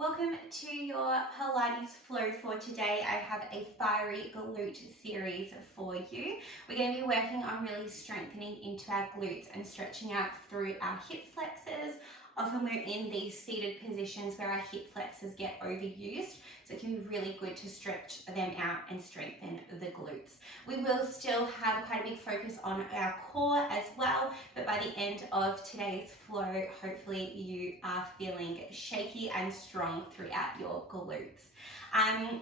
Welcome to your Pilates flow for today. I have a fiery glute series for you. We're going to be working on really strengthening into our glutes and stretching out through our hip flexors. Often we're in these seated positions where our hip flexors get overused, so it can be really good to stretch them out and strengthen the glutes. We will still have quite a big focus on our core as well, but by the end of today's flow, hopefully you are feeling shaky and strong throughout your glutes.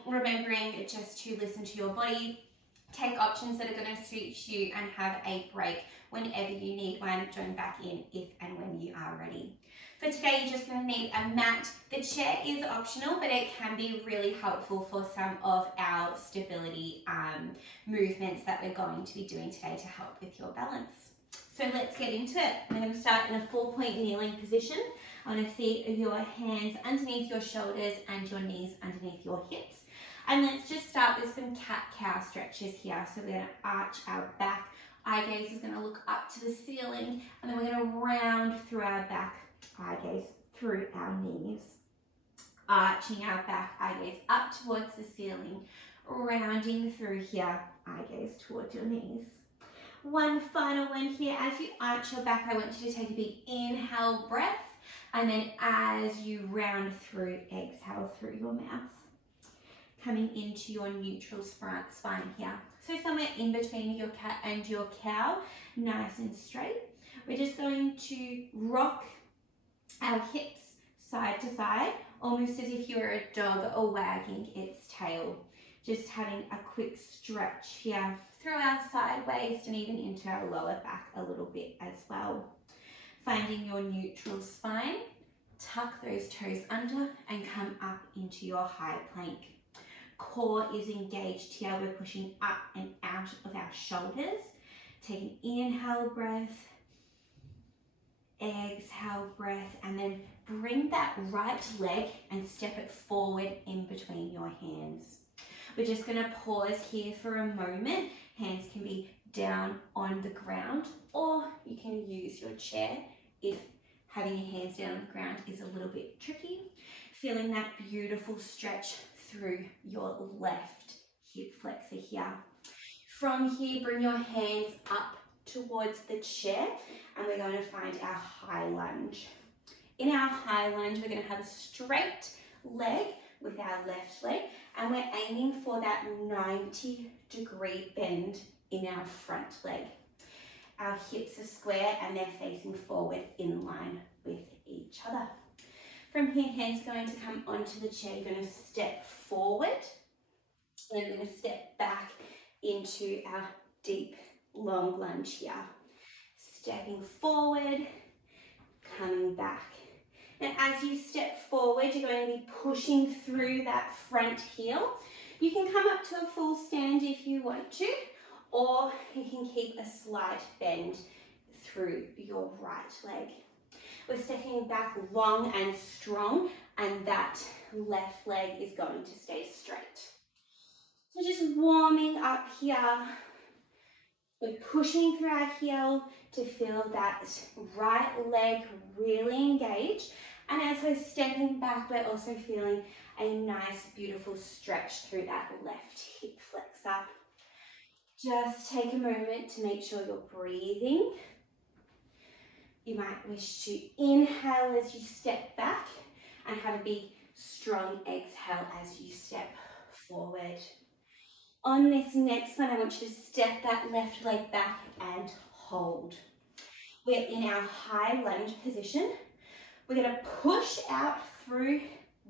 Remembering just to listen to your body, take options that are going to suit you and have a break whenever you need one. Join back in if and when you are ready. For today, you're just going to need a mat. The chair is optional, but it can be really helpful for some of our stability movements that we're going to be doing today to help with your balance. So let's get into it. I'm going to start in a 4-point kneeling position. I want to see your hands underneath your shoulders and your knees underneath your hips. And let's just start with some cat-cow stretches here. So we're going to arch our back. Eye gaze is going to look up to the ceiling, and then we're going to round through our back, eye gaze through our knees. Arching our back, eye gaze up towards the ceiling, rounding through here, eye gaze towards your knees. One final one here. As you arch your back, I want you to take a big inhale breath, and then as you round through, exhale through your mouth. Coming into your neutral spine here. So somewhere in between your cat and your cow, nice and straight. We're just going to rock our hips side to side, almost as if you're a dog or wagging its tail. Just having a quick stretch here through our side waist and even into our lower back a little bit as well. Finding your neutral spine, tuck those toes under and come up into your high plank. Core is engaged here. We're pushing up and out of our shoulders. Take an inhale breath, exhale breath, and then bring that right leg and step it forward in between your hands. We're just going to pause here for a moment. Hands can be down on the ground, or you can use your chair if having your hands down on the ground is a little bit tricky. Feeling that beautiful stretch through your left hip flexor here. From here, bring your hands up towards the chair, and we're going to find our high lunge. In our high lunge, we're going to have a straight leg with our left leg, and we're aiming for that 90-degree bend in our front leg. Our hips are square and they're facing forward in line with each other. From here, hands going to come onto the chair. You're going to step forward, and then we're going to step back into our deep, long lunge here. Stepping forward, coming back. Now, as you step forward, you're going to be pushing through that front heel. You can come up to a full stand if you want to, or you can keep a slight bend through your right leg. We're stepping back long and strong, and that left leg is going to stay straight. So just warming up here. We're pushing through our heel to feel that right leg really engage. And as we're stepping back, we're also feeling a nice, beautiful stretch through that left hip flexor. Just take a moment to make sure you're breathing. You might wish to inhale as you step back and have a big, strong exhale as you step forward. On this next one, I want you to step that left leg back and hold. We're in our high lunge position. We're going to push out through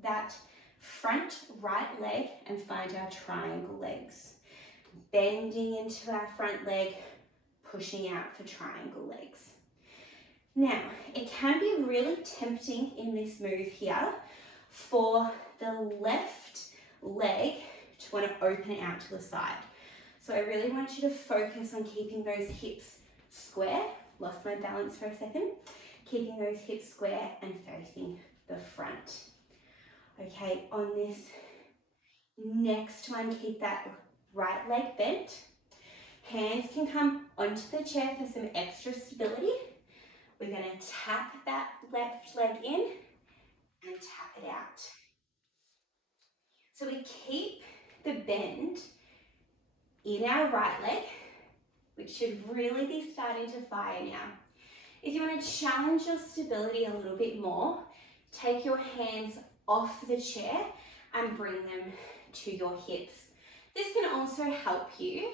that front right leg and find our triangle legs. Bending into our front leg, pushing out for triangle legs. Now, it can be really tempting in this move here for the left leg to want to open out to the side. So I really want you to focus on keeping those hips square. Lost my balance for a second. Keeping those hips square and facing the front. Okay, on this next one, keep that right leg bent. Hands can come onto the chair for some extra stability. We're going to tap that left leg in and tap it out. So we keep the bend in our right leg, which should really be starting to fire now. If you want to challenge your stability a little bit more, take your hands off the chair and bring them to your hips. This can also help you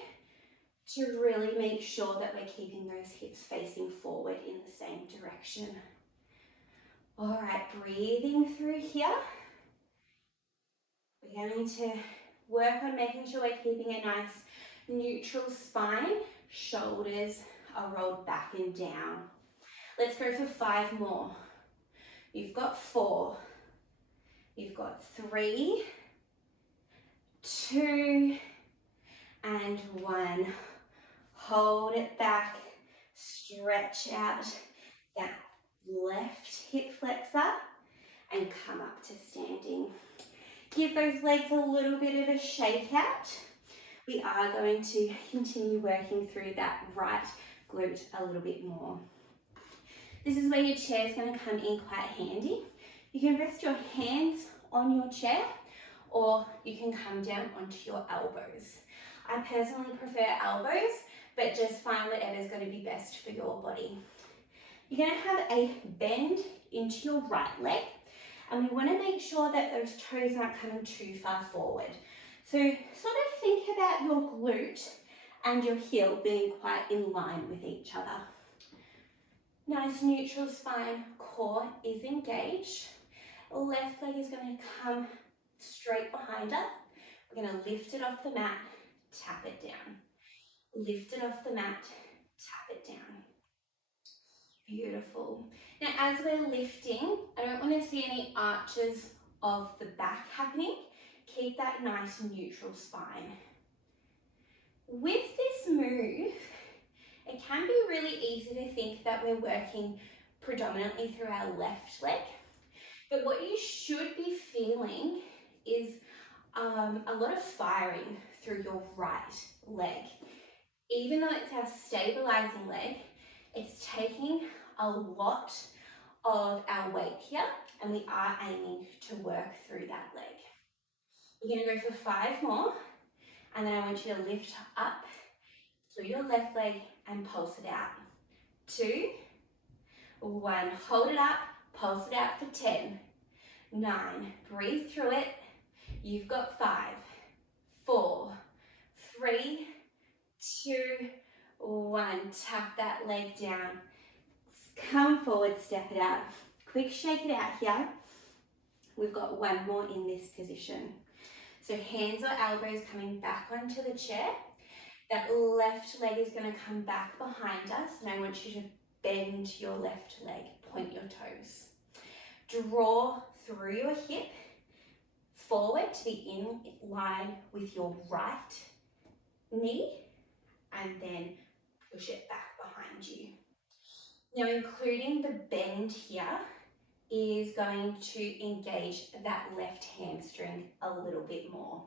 to really make sure that we're keeping those hips facing forward in the same direction. All right, breathing through here. We're going to work on making sure we're keeping a nice neutral spine. Shoulders are rolled back and down. Let's go for 5 more. You've got 4. You've got 3, 2, and 1. Hold it back. Stretch out that left hip flexor and come up to standing. Give those legs a little bit of a shake out. We are going to continue working through that right glute a little bit more. This is where your chair is going to come in quite handy. You can rest your hands on your chair, or you can come down onto your elbows. I personally prefer elbows, but just find whatever is going to be best for your body. You're going to have a bend into your right leg, and we want to make sure that those toes aren't coming too far forward. So sort of think about your glute and your heel being quite in line with each other. Nice neutral spine, core is engaged. Left leg is going to come straight behind us. We're going to lift it off the mat, tap it down. Lift it off the mat, tap it down. Beautiful. Now as we're lifting, I don't want to see any arches of the back happening. Keep that nice neutral spine. With this move, it can be really easy to think that we're working predominantly through our left leg, but what you should be feeling is a lot of firing through your right leg. Even though it's our stabilizing leg, it's taking a lot of our weight here, and we are aiming to work through that leg. We're going to go for 5 more, and then I want you to lift up through your left leg and pulse it out. 2, 1, hold it up, pulse it out for 10, 9, breathe through it. You've got 5, 4, 3, 2, 1, tuck that leg down. Come forward, step it out. Quick shake it out here. We've got 1 more in this position. So hands or elbows coming back onto the chair. That left leg is going to come back behind us, and I want you to bend your left leg, point your toes. Draw through your hip forward to be in line with your right knee, and then push it back behind you. Now, including the bend here is going to engage that left hamstring a little bit more.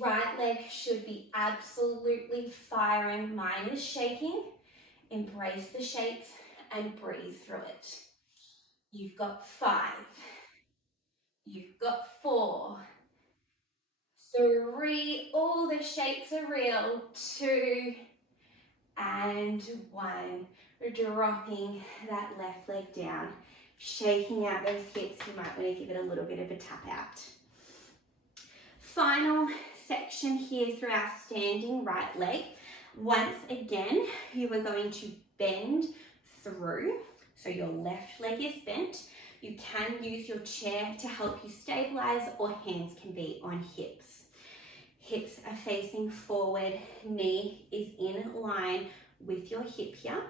Right leg should be absolutely firing. Mine is shaking. Embrace the shakes and breathe through it. You've got 5. You've got 4. 3. All the shakes are real. 2 and 1. Dropping that left leg down. Shaking out those hips. You might want to give it a little bit of a tap out. Final section here through our standing right leg. Once again, you are going to bend through. So your left leg is bent. You can use your chair to help you stabilize, or hands can be on hips. Hips are facing forward, knee is in line with your hip here.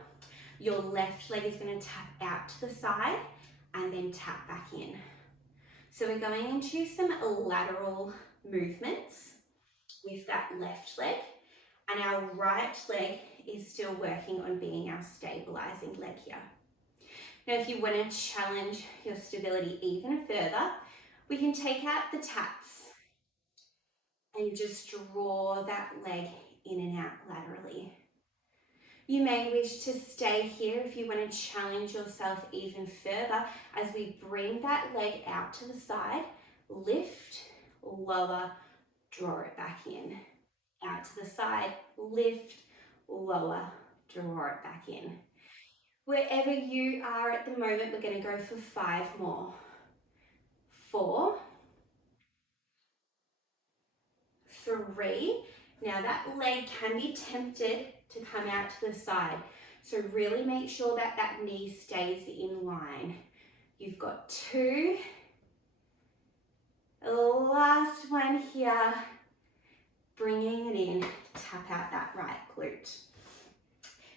Your left leg is going to tap out to the side and then tap back in. So we're going into some lateral movements with that left leg, and our right leg is still working on being our stabilizing leg here. Now, if you want to challenge your stability even further, we can take out the taps and just draw that leg in and out laterally. You may wish to stay here if you want to challenge yourself even further as we bring that leg out to the side, lift lower, draw it back in. Out to the side, lift, lower, draw it back in. Wherever you are at the moment, we're going to go for 5 more. 4, 3. Now that leg can be tempted to come out to the side. So really make sure that that knee stays in line. You've got 2. Last one here. Bringing it in, tap out that right glute.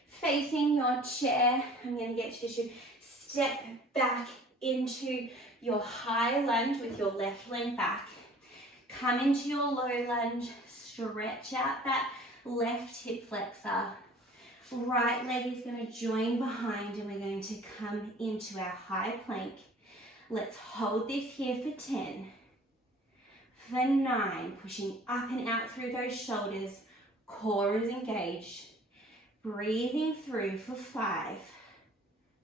Facing your chair, I'm going to get you to step back into your high lunge with your left leg back. Come into your low lunge, stretch out that left hip flexor. Right leg is going to join behind and we're going to come into our high plank. Let's hold this here for 10. For 9, pushing up and out through those shoulders, core is engaged. Breathing through for 5,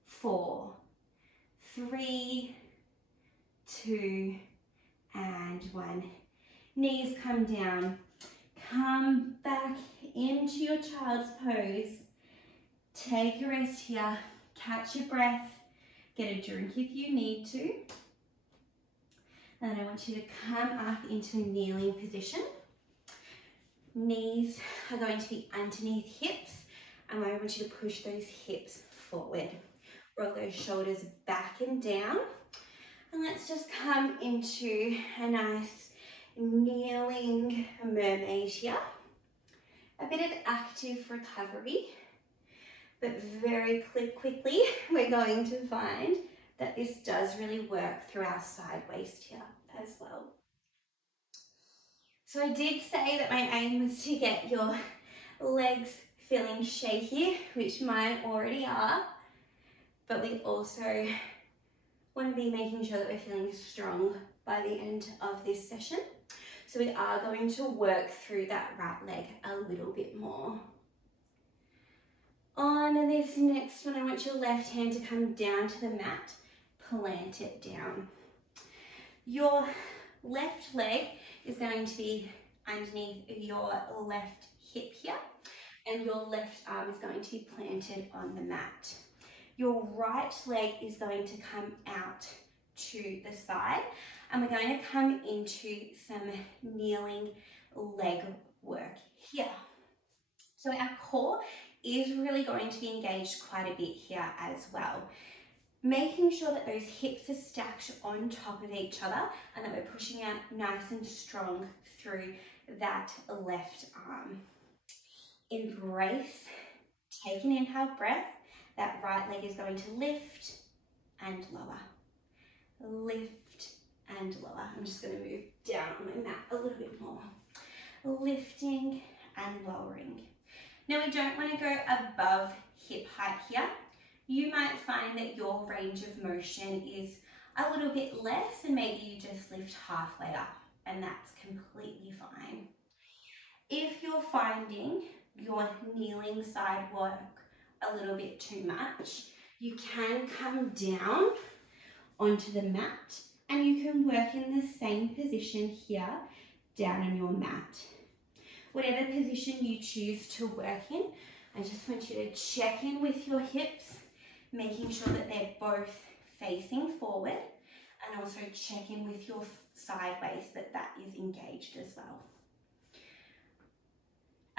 4, 3, 2, and 1. Knees come down. Come back into your child's pose. Take a rest here. Catch your breath. Get a drink if you need to. And I want you to come up into a kneeling position. Knees are going to be underneath hips, and I want you to push those hips forward. Roll those shoulders back and down. And let's just come into a nice kneeling mermaid here. A bit of active recovery, but very quickly we're going to find that this does really work through our side waist here as well. So I did say that my aim was to get your legs feeling shaky, which mine already are, but we also want to be making sure that we're feeling strong by the end of this session. So we are going to work through that right leg a little bit more. On this next one, I want your left hand to come down to the mat. Plant it down. Your left leg is going to be underneath your left hip here, and your left arm is going to be planted on the mat. Your right leg is going to come out to the side, and we're going to come into some kneeling leg work here. So our core is really going to be engaged quite a bit here as well. Making sure that those hips are stacked on top of each other and that we're pushing out nice and strong through that left arm. Embrace, take an inhale breath. That right leg is going to lift and lower. Lift and lower. I'm just going to move down on my mat a little bit more. Lifting and lowering. Now we don't want to go above hip height here. You might find that your range of motion is a little bit less and maybe you just lift halfway up, and that's completely fine. If you're finding your kneeling side work a little bit too much, you can come down onto the mat and you can work in the same position here down on your mat. Whatever position you choose to work in, I just want you to check in with your hips, making sure that they're both facing forward, and also check in with your side waist that is engaged as well.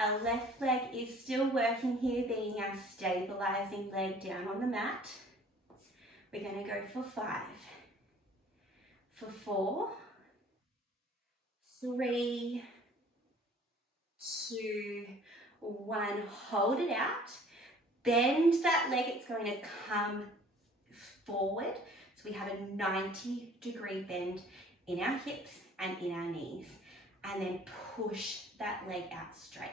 Our left leg is still working here, being our stabilizing leg down on the mat. We're going to go for 5, for 4, 3, 2, 1. Hold it out. Bend that leg, it's going to come forward. So we have a 90-degree bend in our hips and in our knees. And then push that leg out straight.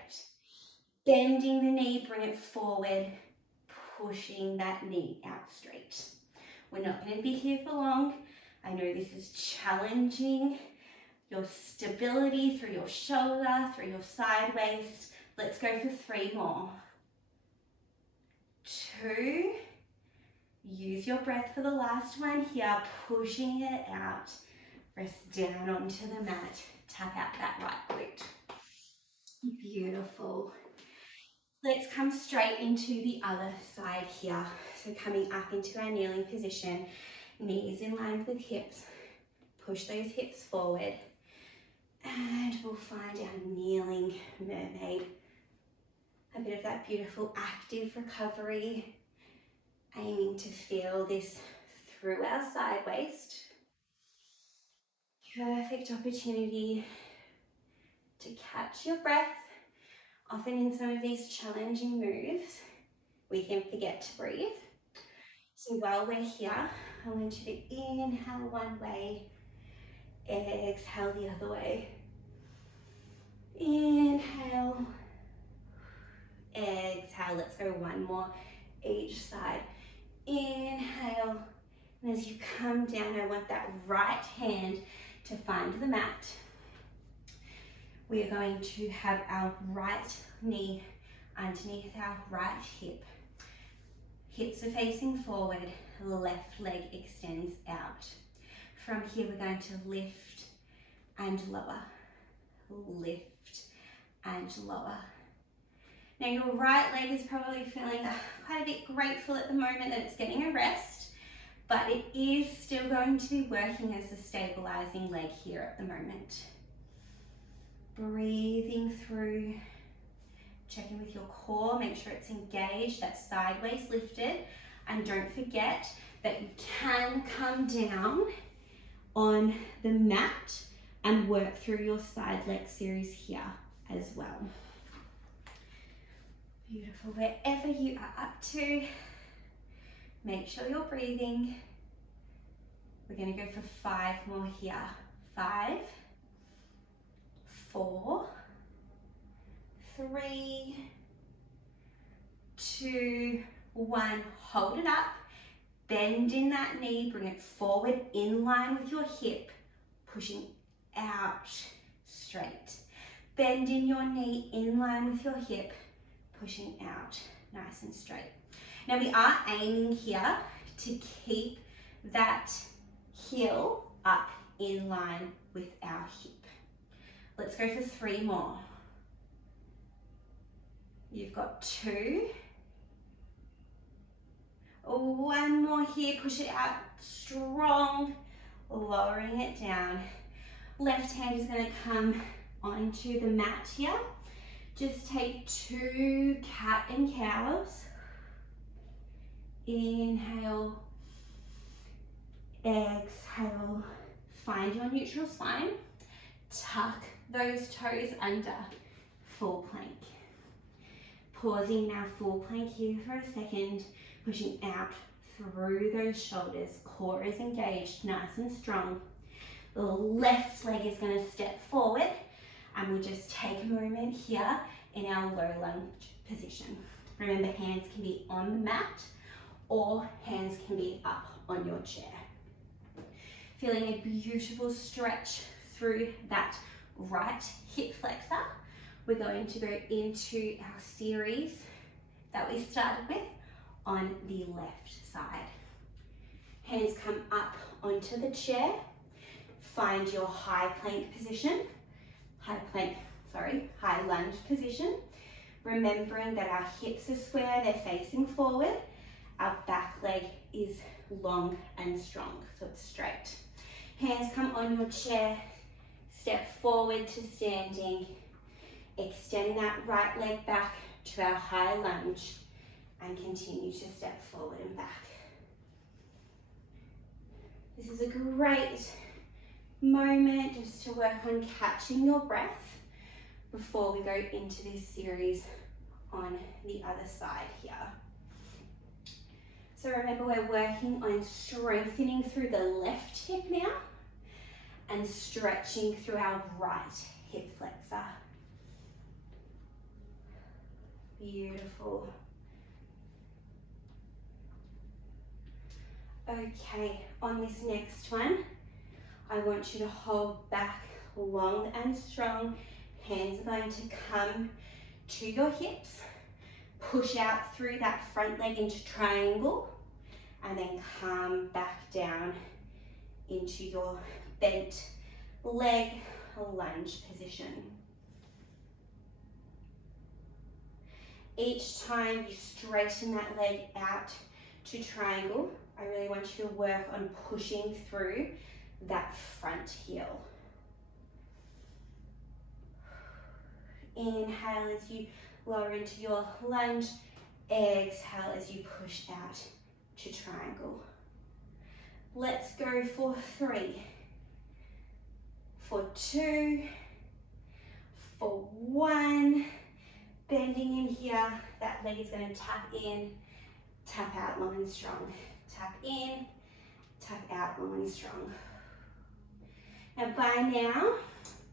Bending the knee, bring it forward, pushing that knee out straight. We're not going to be here for long. I know this is challenging your stability through your shoulder, through your side waist. Let's go for 3 more. 2. Use your breath for the last one here, pushing it out Press down onto the mat, tap out that right glute. Beautiful. Let's come straight into the other side here. So coming up into our kneeling position, knees in line with hips, push those hips forward, and we'll find our kneeling mermaid. A bit of that beautiful active recovery, aiming to feel this through our side waist. Perfect opportunity to catch your breath. Often in some of these challenging moves, we can forget to breathe. So while we're here, I want you to inhale one way, exhale the other way. Inhale, exhale. Let's go one more each side. Inhale, and as you come down, I want that right hand to find the mat. We are going to have our right knee underneath our right hip. Hips are facing forward, left leg extends out. From here, we're going to lift and lower, lift and lower. Now your right leg is probably feeling quite a bit grateful at the moment that it's getting a rest, but it is still going to be working as a stabilizing leg here at the moment. Breathing through, checking with your core, make sure it's engaged, that sideways lifted, and don't forget that you can come down on the mat and work through your side leg series here as well. Beautiful. Wherever you are up to, make sure you're breathing. We're going to go for 5 more here. 5, 4, 3, 2, 1. Hold it up. Bend in that knee. Bring it forward in line with your hip. Pushing out straight. Bend in your knee in line with your hip. Pushing out nice and straight. Now we are aiming here to keep that heel up in line with our hip. Let's go for 3 more. You've got 2. 1 more here, push it out strong, lowering it down. Left hand is going to come onto the mat here. Just take 2 cat and cows. Inhale, exhale, find your neutral spine. Tuck those toes under, full plank. Pausing in our full plank here for a second, pushing out through those shoulders. Core is engaged, nice and strong. The left leg is going to step forward, and we'll just take a moment here in our low lunge position. Remember, hands can be on the mat or hands can be up on your chair. Feeling a beautiful stretch through that right hip flexor. We're going to go into our series that we started with on the left side. Hands come up onto the chair. Find your high plank position. High lunge position. Remembering that our hips are square, they're facing forward. Our back leg is long and strong, so it's straight. Hands come on your chair. Step forward to standing. Extend that right leg back to our high lunge and continue to step forward and back. This is a great moment just to work on catching your breath before we go into this series on the other side here. So remember, we're working on strengthening through the left hip now and stretching through our right hip flexor. Beautiful. Okay, on this next one, I want you to hold back long and strong. Hands are going to come to your hips. Push out through that front leg into triangle and then come back down into your bent leg lunge position. Each time you straighten that leg out to triangle, I really want you to work on pushing through that front heel. Inhale as you lower into your lunge. Exhale as you push out to triangle. Let's go for 3, for 2, for 1. Bending in here, that leg is going to tap in, tap out, long and strong. Tap in, tap out, long and strong. Now by now,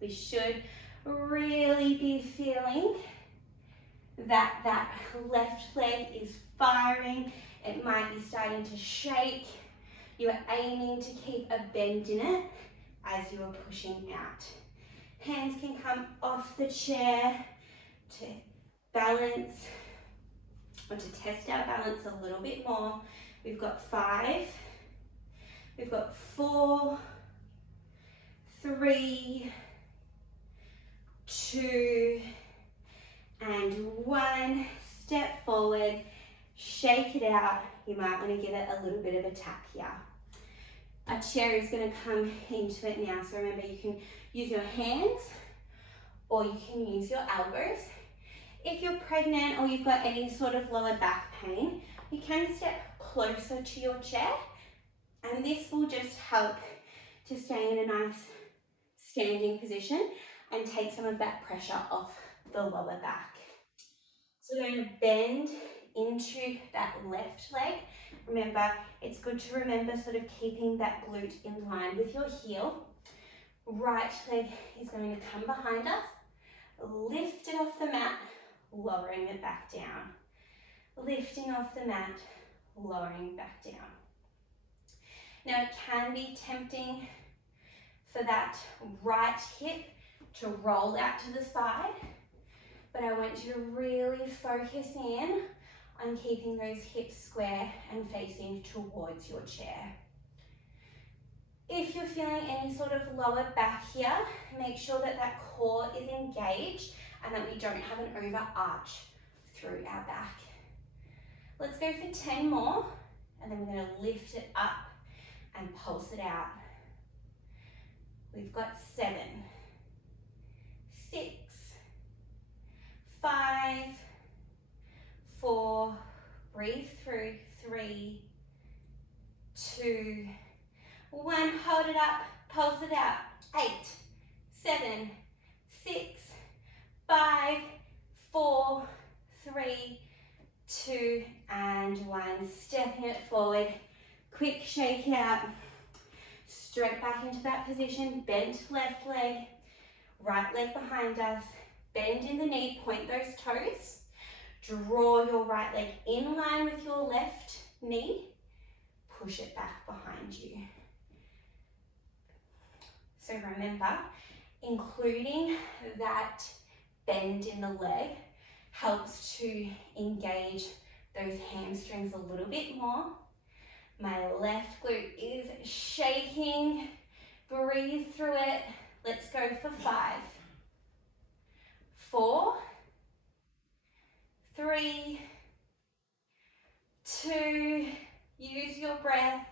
we should really be feeling that left leg is firing. It might be starting to shake. You're aiming to keep a bend in it as you are pushing out. Hands can come off the chair to balance or to test our balance a little bit more. We've got 5, we've got 4, 3, 2, and 1. Step forward, shake it out. You might want to give it a little bit of a tap here. Our chair is going to come into it now. So remember, you can use your hands or you can use your elbows. If you're pregnant or you've got any sort of lower back pain, you can step closer to your chair, and this will just help to stay in a nice standing position and take some of that pressure off the lower back. So we're going to bend into that left leg. Remember, it's good to remember sort of keeping that glute in line with your heel. Right leg is going to come behind us, lift it off the mat, lowering it back down. Lifting off the mat, lowering back down. Now it can be tempting for that right hip to roll out to the side, but I want you to really focus in on keeping those hips square and facing towards your chair. If you're feeling any sort of lower back here, make sure that that core is engaged and that we don't have an overarch through our back. Let's go for 10 more, and then we're going to lift it up and pulse it out. We've got 7, 6, 5, 4, breathe through, 3, 2, 1, hold it up, pulse it out, 8, 7, 6, 5, 4, 3, 2, and 1. Stepping it forward, quick shake out, straight back into that position, bent left leg, right leg behind us, bend in the knee, point those toes, draw your right leg in line with your left knee, push it back behind you. So remember, including that bend in the leg helps to engage those hamstrings a little bit more. My left glute is shaking. Breathe through it. Let's go for 5, 4, 3, 2, use your breath,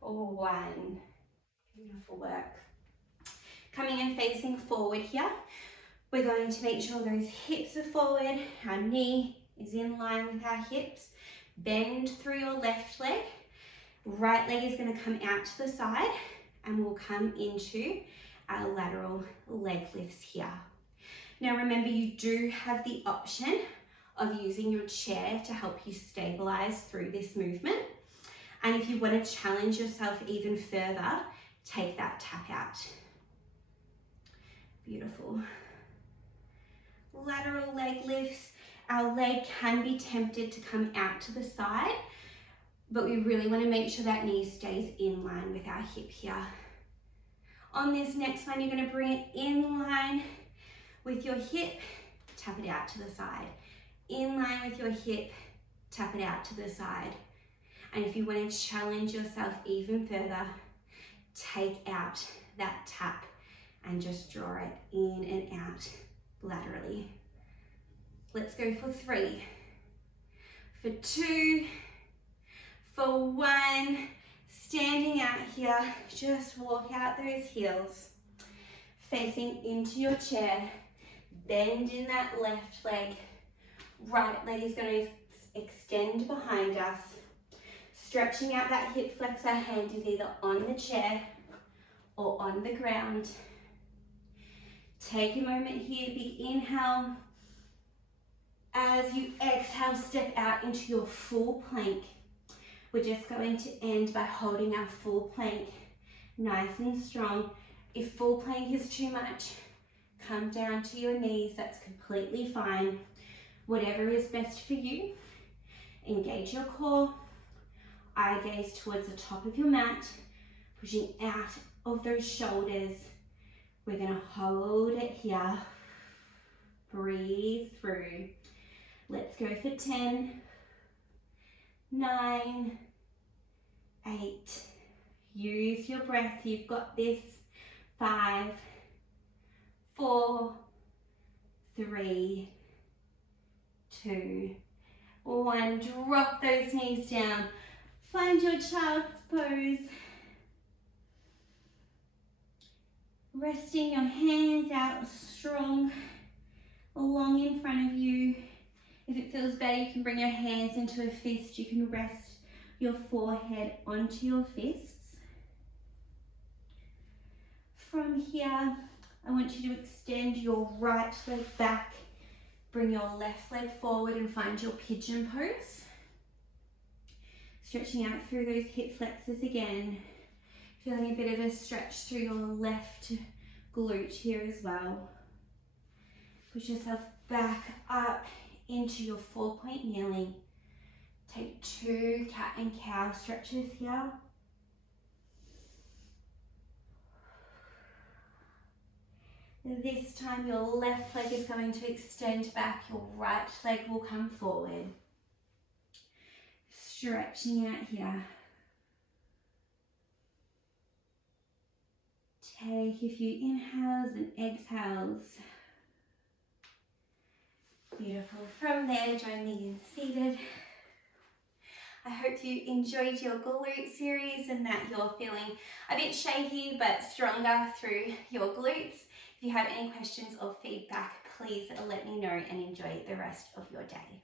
1. Beautiful work. Coming and facing forward here. We're going to make sure those hips are forward, our knee is in line with our hips. Bend through your left leg. Right leg is going to come out to the side and we'll come into our lateral leg lifts here. Now remember, you do have the option of using your chair to help you stabilize through this movement. And if you want to challenge yourself even further, take that tap out. Beautiful. Lateral leg lifts. Our leg can be tempted to come out to the side, but we really want to make sure that knee stays in line with our hip here. On this next one, you're going to bring it in line with your hip, tap it out to the side. In line with your hip, tap it out to the side. And if you want to challenge yourself even further, take out that tap and just draw it in and out laterally. Let's go for 3, for 2, for 1. Standing out here, just walk out those heels, facing into your chair. Bend in that left leg. Right leg is going to extend behind us. Stretching out that hip flexor, hand is either on the chair or on the ground. Take a moment here, big inhale. As you exhale, step out into your full plank. We're just going to end by holding our full plank nice and strong. If full plank is too much, come down to your knees, that's completely fine. Whatever is best for you. Engage your core, eye gaze towards the top of your mat, pushing out of those shoulders. We're going to hold it here. Breathe through. Let's go for 10, 9, 8. Use your breath. You've got this. 5, 4, 3, 2, 1. Drop those knees down. Find your child's pose. Resting your hands out strong, long in front of you. If it feels better, you can bring your hands into a fist. You can rest your forehead onto your fists. From here, I want you to extend your right leg back. Bring your left leg forward and find your pigeon pose. Stretching out through those hip flexors again. Feeling a bit of a stretch through your left glute here as well. Push yourself back up into your 4-point kneeling. Take 2 cat and cow stretches here. This time your left leg is going to extend back, your right leg will come forward. Stretching out here. Take a few inhales and exhales. Beautiful. From there, join me in seated. I hope you enjoyed your glute series and that you're feeling a bit shaky but stronger through your glutes. If you have any questions or feedback, please let me know and enjoy the rest of your day.